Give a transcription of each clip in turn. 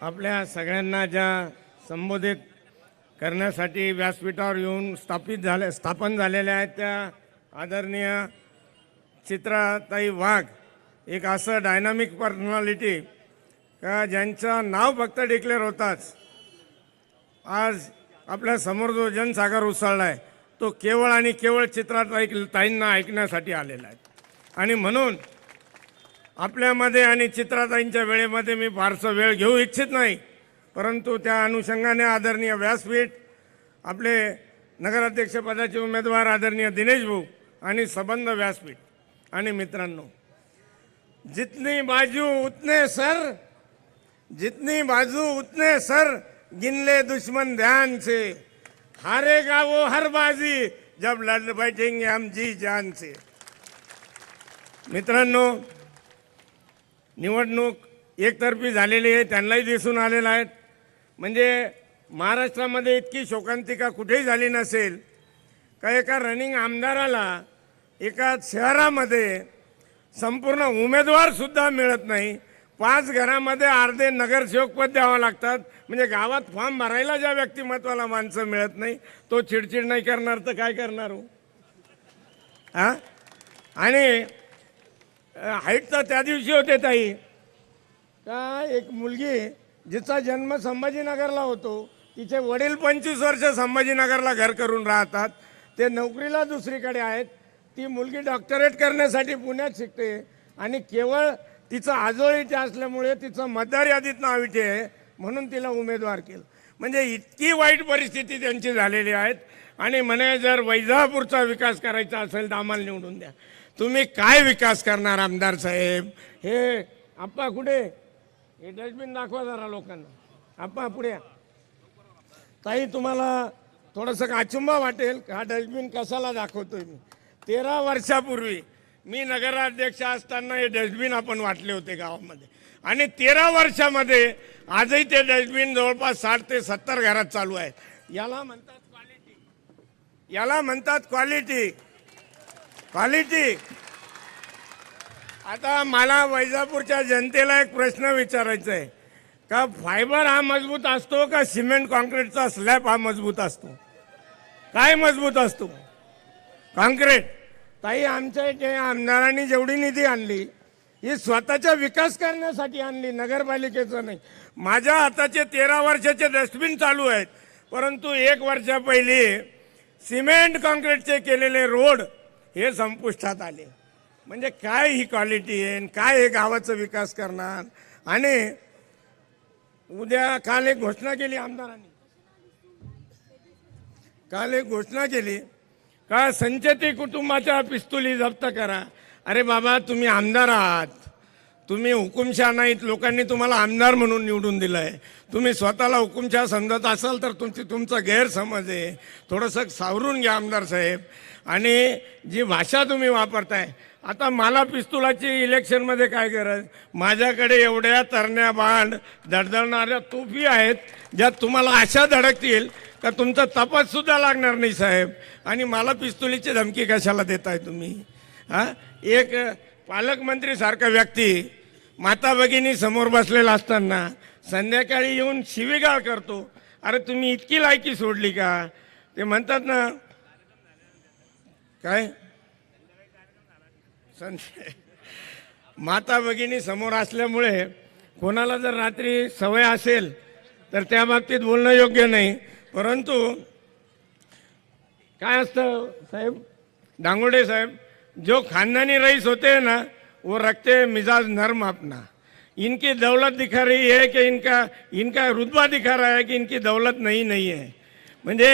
आपल्या सगळ्यांना ज्या संबोधित करण्यासाठी व्यासपीठावर येऊन स्थापित झाले स्थापन झालेल्या आहेत त्या आदरणीय चित्राताई वाघ एक असं डायनामिक पर्सनॅलिटी का ज्यांचं नाव फक्त डिक्लेअर होताच. आज आपल्यासमोर जो जनसागर उसळला आहे तो केवळ आणि केवळ चित्राताई ताईंना ऐकण्यासाठी आलेला आहे. आणि म्हणून आपल्यामध्ये आणि चित्राताईंच्या वेळेमध्ये मी फारसा वेळ घेऊ इच्छित नाही. परंतु त्या अनुषंगाने आदरणीय व्यासपीठ आपले नगराध्यक्षपदाचे उमेदवार आदरणीय दिनेश भाऊ आणि सबंध व्यासपीठ आणि मित्रांनो जितनी बाजू उतने सर जितनी बाजू उतने सर गिनले दुश्मन ध्यान से। हारेगा वो हर बाजी जब लड़ बैठेंगे हम जी जान से। मित्रांनो निवडणूक एकतर्फी झालेली आहे त्यांनाही दिसून आलेलं आहे. म्हणजे महाराष्ट्रामध्ये इतकी शोकांतिका कुठेही झाली नसेल का एका रनिंग आमदाराला एका शहरामध्ये संपूर्ण उमेदवारसुद्धा मिळत नाही. पाच घरामध्ये अर्धे नगरसेवकपद द्यावं लागतात. म्हणजे गावात फॉर्म भरायला ज्या व्यक्तिमत्वाला माणसं मिळत नाही तो चिडचिड नाही करणार तर काय करणार हो? आणि हाईट तर त्या दिवशी होते ताई. का एक मुलगी जिचा जन्म संभाजीनगरला होतो तिचे वडील पंचवीस वर्ष संभाजीनगरला घर करून राहतात ते नोकरीला दुसरीकडे आहेत ती मुलगी डॉक्टरेट करण्यासाठी पुण्यात शिकते आणि केवळ तिचं आजोळीचे असल्यामुळे तिचं मतदार यादीत नाव इथे आहे म्हणून तिला उमेदवार केलं. म्हणजे इतकी वाईट परिस्थिती त्यांची झालेली आहेत आणि म्हणे जर वैजापूरचा विकास करायचा असेल तर आम्हाला निवडून द्या. तुम्ही काय विकास करणार आमदार साहेब? हे आप्पा कुठे? हे डस्टबिन दाखवा जरा लोकांना. आप्पा पुढे ताई तुम्हाला थोडंसं अचुंबा वाटेल? हा डस्टबिन कशाला दाखवतोय मी? तेरा वर्षापूर्वी मी नगराध्यक्ष असताना हे डस्टबिन आपण वाटले होते गावामध्ये. आणि तेरा वर्षामध्ये आजही ते डस्टबिन जवळपास साठ ते सत्तर घरात चालू आहे. याला म्हणतात क्वालिटी याला म्हणतात क्वालिटी क्वालिटी. आता मला वैजापूरच्या जनतेला एक प्रश्न विचारायचा आहे. का फायबर हा मजबूत असतो का सिमेंट कॉन्क्रीटचा स्लॅब हा मजबूत असतो? काय मजबूत असतो? कॉन्क्रीट ताई आमच्या इथे आमदारांनी जेवढी निधी आणली ही स्वतःचा विकास करण्यासाठी आणली नगरपालिकेचं नाही. माझ्या हाताचे तेरा वर्षाचे डस्टबिन चालू आहेत परंतु एक वर्षा पहिली सिमेंट कॉन्क्रीटचे केलेले रोड हे संपुष्टात आले. म्हणजे काय ही क्वालिटी आहे आणि काय हे गावाचा विकास करणार? आणि उद्या काल एक घोषणा केली आमदारांनी. काल एक घोषणा केली का संचती कुटुंबाच्या पिस्तुली जप्त करा. अरे बाबा तुम्ही आमदार आहात. तुम्ही हुकुमशहा नाहीत लोकांनी तुम्हाला आमदार म्हणून निवडून दिलं आहे तुम्ही स्वतःला हुकुमशाह समजत असाल तर तुमची तुमचा गैरसमज आहे. थोडंसं सावरून घ्या आमदार साहेब. आणि जी भाषा तुम्ही वापरताय आता मला पिस्तुलाची इलेक्शनमध्ये काय गरज? माझ्याकडे एवढ्या तरण्या बांड धडधडणाऱ्या तोफी आहेत ज्यात तुम्हाला अशा धडकतील का तुमचा तपाससुद्धा लागणार नाही साहेब? आणि मला पिस्तुलीची धमकी कशाला देताय तुम्ही? हा? एक पालकमंत्रीसारखा व्यक्ती माता भगिनी समोर बसलेला असताना संध्याकाळी येऊन शिवीगाळ करतो. अरे तुम्ही इतकी लायकी सोडली का? ते म्हणतात ना काय? संध्या माता भगिनी समोर असल्यामुळे कोणाला जर रात्री सवय असेल तर त्या बाबतीत बोलणं योग्य नाही. परंतु काय असतं साहेब? डांगोडे साहेब जो खानदानी रईस होते ना वो रखते हैं मिजाज नर्म अपना। इनकी दौलत दिखा रही है कि इनका इनका रुतबा दिखा रहा है कि इनकी दौलत नहीं नहीं है। म्हणजे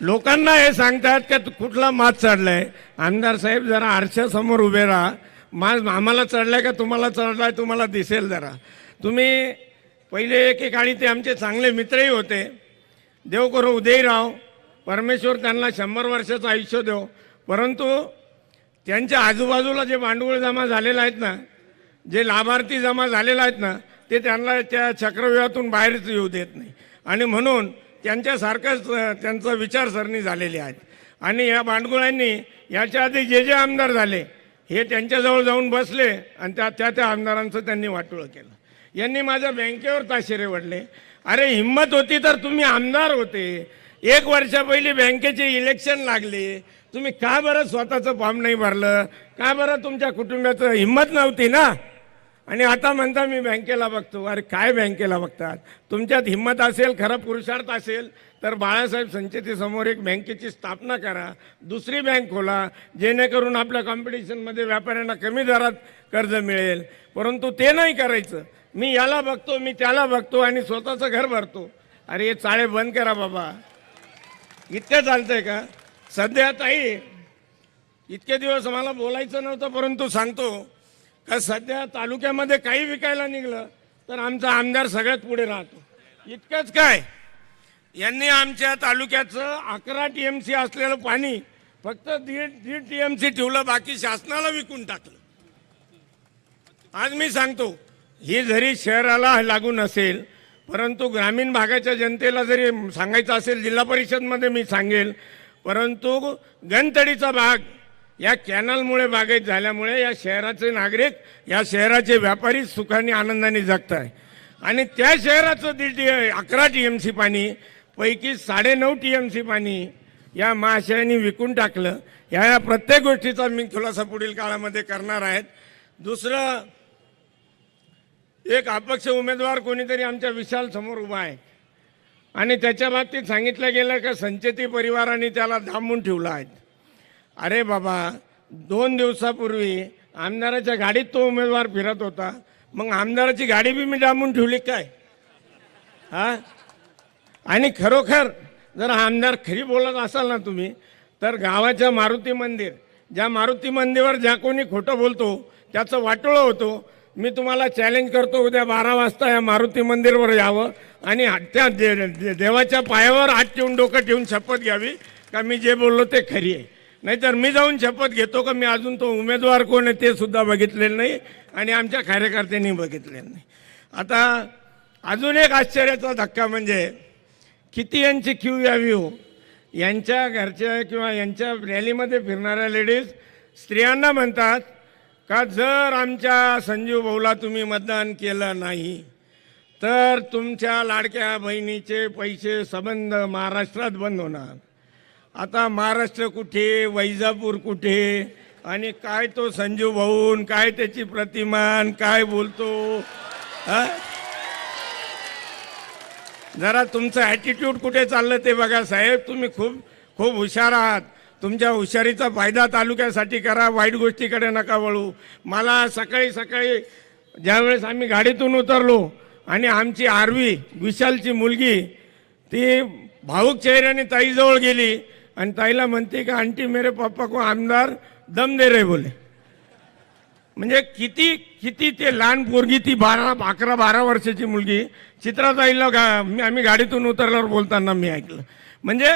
लोकांना हे सांगतात का कुठला मात चढलाय? आमदार साहेब जरा आरशासमोर उभे राहा. माज आम्हाला चढलाय का तुम्हाला चढलाय तुम्हाला दिसेल जरा. तुम्ही पहिले एकेकाळी ते आमचे चांगले मित्रही होते. देव करो उदयराव. परमेश्वर त्यांना शंभर वर्षाचं आयुष्य देव. परंतु त्यांच्या आजूबाजूला जे भांडवल जमा झालेलं आहेत ना जे लाभार्थी जमा झालेला आहेत ना ते त्यांना त्या चक्रव्यूहातून बाहेरच येऊ देत नाही. आणि म्हणून त्यांच्यासारखंच त्यांचा त्यांचं विचारसरणी झालेली आहेत आणि या भांडगुळांनी याच्या आधी जे जे आमदार झाले हे त्यांच्याजवळ जाऊन बसले आणि त्या त्या त्या आमदारांचं त्यांनी वाटोळं केलं. यांनी माझ्या बँकेवर ताशेरे वडले अरे हिंमत होती तर तुम्ही आमदार होते. एक वर्षा पहिली बँकेचे इलेक्शन लागले. तुम्ही का बरं स्वतःचं फॉर्म नाही भरलं? का बरं तुमच्या कुटुंबाचं हिंमत नव्हती ना? आणि आता म्हणता मी बँकेला बघतो. अरे काय बँकेला बघतात? तुमच्यात हिंमत असेल खरं पुरुषार्थ असेल तर बाळासाहेब संचेतीसमोर एक बँकेची स्थापना करा. दुसरी बँक खोला जेणेकरून आपल्या कॉम्पिटिशनमध्ये व्यापाऱ्यांना कमी दरात कर्ज मिळेल. परंतु ते नाही करायचं. मी याला बघतो मी त्याला बघतो आणि स्वतःचं घर भरतो. अरे हे चाळे बंद करा बाबा. इतकं चालतंय का? सध्या ताई इतके दिवस मला बोलायचं नव्हतं परंतु सांगतो का सध्या तालुक्यामध्ये काही विकायला निघलं तर आमचा आमदार सगळ्यात पुढे राहतो. इतकंच काय? यांनी आमच्या तालुक्याचं अकरा टी एम सी असलेलं पाणी फक्त दीड दीड टी एम सी ठेवलं बाकी शासनाला विकून टाकलं. आज मी सांगतो ही जरी शहराला लागून असेल परंतु ग्रामीण भागाच्या जनतेला जरी सांगायचं असेल जिल्हा परिषदमध्ये मी सांगेल परंतु गणतडीचा भाग या कॅनलमुळे बागायत झाल्यामुळे या शहराचे नागरिक या शहराचे व्यापारी सुखाने आनंदाने जगत आहे आणि त्या शहराचं दीड अकरा टी एम सी पाणी पैकी साडेनऊ टी एम सी पाणी या महाशयाने विकून टाकलं. या या प्रत्येक गोष्टीचा मी खुलासा पुढील काळामध्ये करणार आहेत. दुसरं एक अपक्ष उमेदवार कोणीतरी आमच्या विशाल समोर उभा आहे. आणि त्याच्या बाबतीत सांगितलं गेलं का संचेती परिवाराने त्याला थांबून ठेवलं आहे. अरे बाबा दोन दिवसापूर्वी आमदाराच्या गाडीत तो उमेदवार फिरत होता. मग आमदाराची गाडी बी मी डांबून ठेवली काय? हा? आणि खरोखर जर आमदार खरी बोलत असाल ना तुम्ही तर गावाच्या मारुती मंदिर ज्या मारुती मंदिरवर ज्या कोणी खोटं बोलतो त्याचं वाटोळं होतो. मी तुम्हाला चॅलेंज करतो उद्या बारा वाजता या मारुती मंदिरवर यावं आणि त्या दे- दे- देवाच्या पायावर हात ठेवून डोकं ठेवून शपथ घ्यावी का मी जे बोललो ते खरी आहे. नाहीतर मी जाऊन शपथ घेतो का मी अजून तो उमेदवार कोण आहे ते सुद्धा बघितलेलं नाही आणि आमच्या कार्यकर्त्यांनी बघितलेलं नाही. आता अजून एक आश्चर्याचा धक्का म्हणजे किती यांची क्यू यावी हो? यांच्या घरच्या किंवा यांच्या रॅलीमध्ये फिरणाऱ्या लेडीज स्त्रियांना म्हणतात का जर आमच्या संजीव भाऊला तुम्ही मतदान केलं नाही तर तुमच्या लाडक्या बहिणीचे पैसे संबंध महाराष्ट्रात बंद होणार. आता महाराष्ट्र कुठे वैजापूर कुठे आणि काय तो संजीव भाऊन काय त्याची प्रतिमान काय बोलतो हा? जरा तुमचं ॲटिट्यूड कुठे चाललं ते बघा साहेब तुम्ही खूप खूप हुशार आहात. तुमच्या हुशारीचा फायदा तालुक्यासाठी करा वाईट गोष्टीकडे नका वळू. मला सकाळी सकाळी ज्यावेळेस आम्ही गाडीतून उतरलो आणि आमची आरवी विशालची मुलगी ती भाऊक चेहऱ्याने ताईजवळ गेली आणि ताईला म्हणते का आंटी मेरे पप्पा को आमदार दम दे रे बोले म्हणजे किती किती ते लहान पोरगी ती बारा अकरा बारा वर्षाची मुलगी. चित्राताईला गा मी- आम्ही गाडीतून उतरल्यावर बोलताना मी ऐकलं. म्हणजे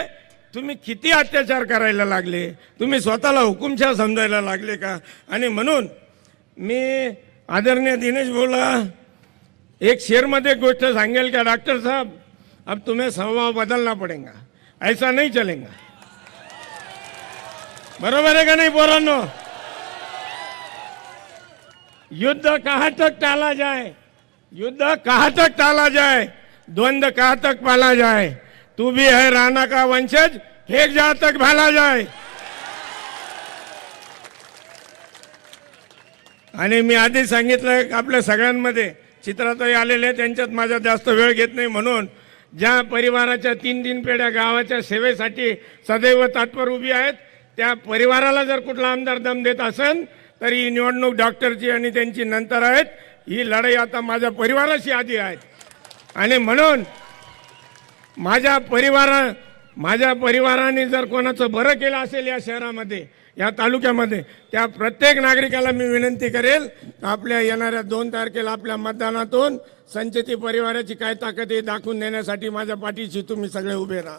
तुम्ही किती अत्याचार करायला लागले? तुम्ही स्वतःला हुकुमशाह समजायला लागले का? आणि म्हणून मी आदरणीय दिनेश बोला एक शेरमध्ये एक गोष्ट सांगेल का डॉक्टर साहब? अब तुम्हें स्वभाव बदलना पडेगा। ऐसा नहीं चलेगा। बरोबर आहे का नाही पोरांनो? युद्ध कहाँ तक टाला जाए? युद्ध कहाँ तक टाला जाए? द्वंद्व कहाँ तक पाला जाए? तू भी है राणा का वंशज फेंक जा तक भाला जाए। आणि मी आधी सांगितलं आपल्या सगळ्यांमध्ये चित्रातही आलेले त्यांच्यात माझा जास्त वेळ घेत नाही म्हणून ज्या परिवाराच्या तीन तीन पेढ्या गावाच्या सेवेसाठी सदैव तात्पर उभी आहेत त्या परिवाराला जर कुठला आमदार दम देत असेल तर ही निवडणूक डॉक्टरची आणि त्यांची नंतर आहेत. ही लढाई आता माझ्या परिवाराशी आधी आहे. आणि म्हणून माझ्या परिवारा माझ्या परिवाराने जर कोणाचं बरं केलं असेल या शहरामध्ये या तालुक्यामध्ये त्या प्रत्येक नागरिकाला मी विनंती करेल आपल्या येणाऱ्या दोन तारखेला आपल्या मतदानातून संचती परिवाराची काय ताकद हे दाखवून देण्यासाठी माझ्या पाठीशी तुम्ही सगळे उभे राहा.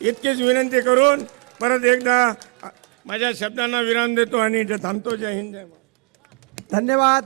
इतकीच विनंती करून परत एकदा माझ्या शब्दांना विराम देतो आणि इथे थांबतो. जय हिंद जय धन्यवाद.